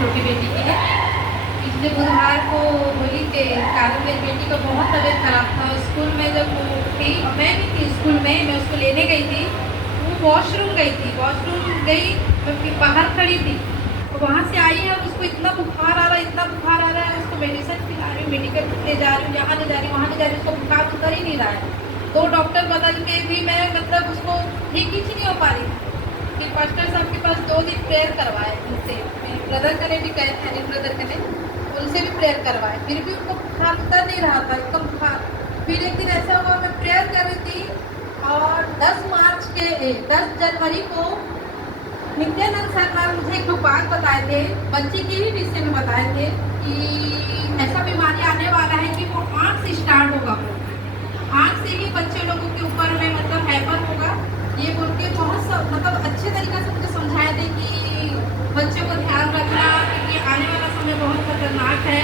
छोटी बेटी के लिए। पिछले बुधवार को होली के कारण मेरी बेटी का बहुत तबीयत खराब था। स्कूल में जब वो थी, मैं भी थी स्कूल में, मैं उसको लेने गई थी। वो वॉशरूम गई थी, वॉशरूम गई, मैं फिर बाहर खड़ी थी, तो वहाँ से आई है और उसको इतना बुखार आ रहा है, इतना बुखार आ रहा है। उसको मेडिसिन खिला रही हूँ, मेडिकल ले जा रही हूँ, यहाँ ले जा रही हूँ, वहाँ ले जा रही हूँ, उसको बुखार उतर ही नहीं रहा है। 2 डॉक्टर बदल के भी मैं मतलब उसको ठीक ही नहीं हो पा रही। फिर पास्टर साहब के पास 2 दिन प्रेयर करवाए उनसे, मेरे ब्रदर कने भी गए थे, मेरे ब्रदर कने, उनसे भी प्रेयर करवाए, फिर भी उनको बुखार उतर नहीं रहा था, एकदम बुखार। फिर एक दिन ऐसा हुआ, मैं प्रेयर कर रही थी और 10 जनवरी को नित्यानंद सर ने मुझे एक बात बताए थे, बच्चे के ही विषय में बताए थे कि ऐसा बीमारी आने वाला है कि वो आँख से स्टार्ट होगा, आँख से ही बच्चे लोगों के ऊपर में मतलब हैपर होगा। ये बोल के बहुत मतलब अच्छे तरीके से मुझे समझाए थे कि बच्चों को ध्यान रखना, क्योंकि आने वाला समय बहुत खतरनाक है।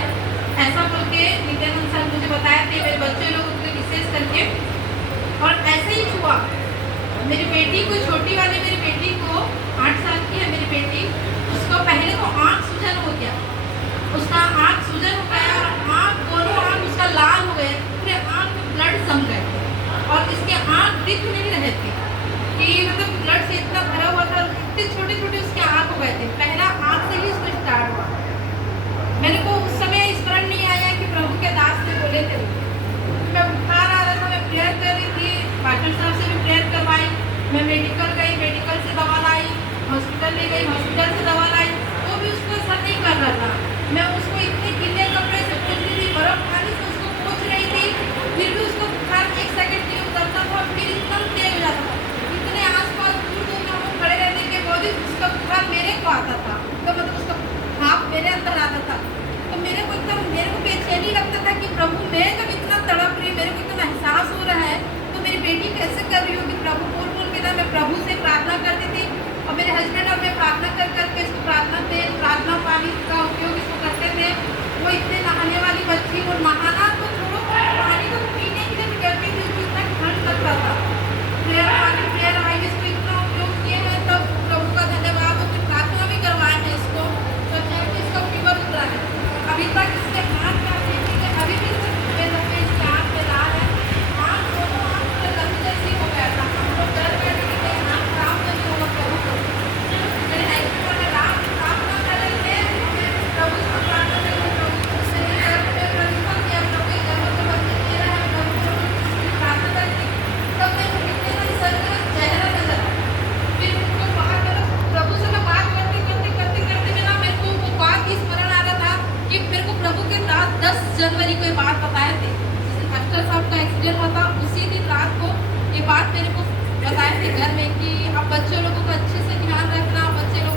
ऐसा बोल के नित्यानंद सर मुझे बताए थे मेरे बच्चे लोगों के विशेष करके। और ऐसे ही हुआ, मेरी बेटी को, छोटी वाली मेरी बेटी को, 8 साल की है मेरी बेटी, उसको पहले तो आँख सूजन हो गया, उसका आँख सूजन हो गया और आँख, दोनों आँख उसका लाल हो गए, पूरे आँख में ब्लड जम गए और इसके आँख दिख नहीं रहे थे कि मतलब ब्लड से इतना भरा हुआ था, इतने छोटे छोटे उसके आँख हो गए थे। पहला आँख से ही उसको स्टार्ट हुआ। मेरे को उस समय स्मरण नहीं आया कि प्रभु के दास ने बोले थे। मैं बुखार आ रहा था, मैं प्रेयर कर रही थी, पास्टर साहब से भी प्रेयर करवाई, मैं मेडिकल गई, मेडिकल से दवा लाई, हॉस्पिटल ले गई, हॉस्पिटल से दवा लाई, तो भी उसको असर नहीं कर रहा था। मैं उसको इतने गीले कपड़े से पोंछ रही थी, बर्फ पानी से उसको पोंछ रही थी, फिर भी उसको बुखार 1 सेकंड के लिए उतरता था, फिर एकदम तेज हो जाता था। इतने आसपास दूर दूर में हम खड़े रहने के बाद उसका बुखार मेरे को आता था, तो मतलब उसका भाप मेरे अंदर आता था, तो मेरे को बेचैनी लगता था कि प्रभु मैं जब इतना तड़प रही, मेरे को इतना एहसास हो रहा है, तो मेरी बेटी कैसे कर रही होगी। प्रभु बोल बोल के ना मैं प्रभु से प्रार्थना करती थी और मेरे हस्बैंड और मैं प्रार्थना कर करके इसको प्रार्थना पानी का उपयोग इसको करते थे। वो इतने नहाने वाली बच्ची, वो नहाना तो छोड़ो, पानी को पीने के लिए भी करती थी, उसको इतना ठंड लगता था। प्रेयर आई, इसको इतना उपयोग किए हैं, तब प्रभु का धन्यवाद। और फिर प्रार्थना भी करवाए हैं इसको, तो जाके इसका फीवर उतरा है। अभी तक इसके हाथ में अभी भी इसके हाथ में लाल है, आँख दोनों आँख में लगी जैसी हो गया था। हम लोग डर गए थे कि आँख खराब तो नहीं होगा प्रभु को। मेरे हस्बैंड ने रात प्रार्थना कर रहे थे, मैं प्रभु से प्रार्थना कर रही हूँ, प्रभु से प्रतिफल दिया, प्रभु के घर में बच्चे दे रहा है, प्रभु को प्रार्थना करती। तब मेरे को कितने सर का चेहरा नजर आया। फिर उनको बाहर मतलब प्रभु से मैं बात करते में ना मेरे को वो बात की स्मरण आ रहा था कि मेरे को प्रभु के दास 10 जनवरी को ये बात बताए थे, जिस पास्टर साहब का एक्सीडेंट हुआ था, उसी दिन रात को ये बात मेरे को बताए थे घर में कि आप बच्चे लोगों को अच्छे से ध्यान रखना, बच्चे लोग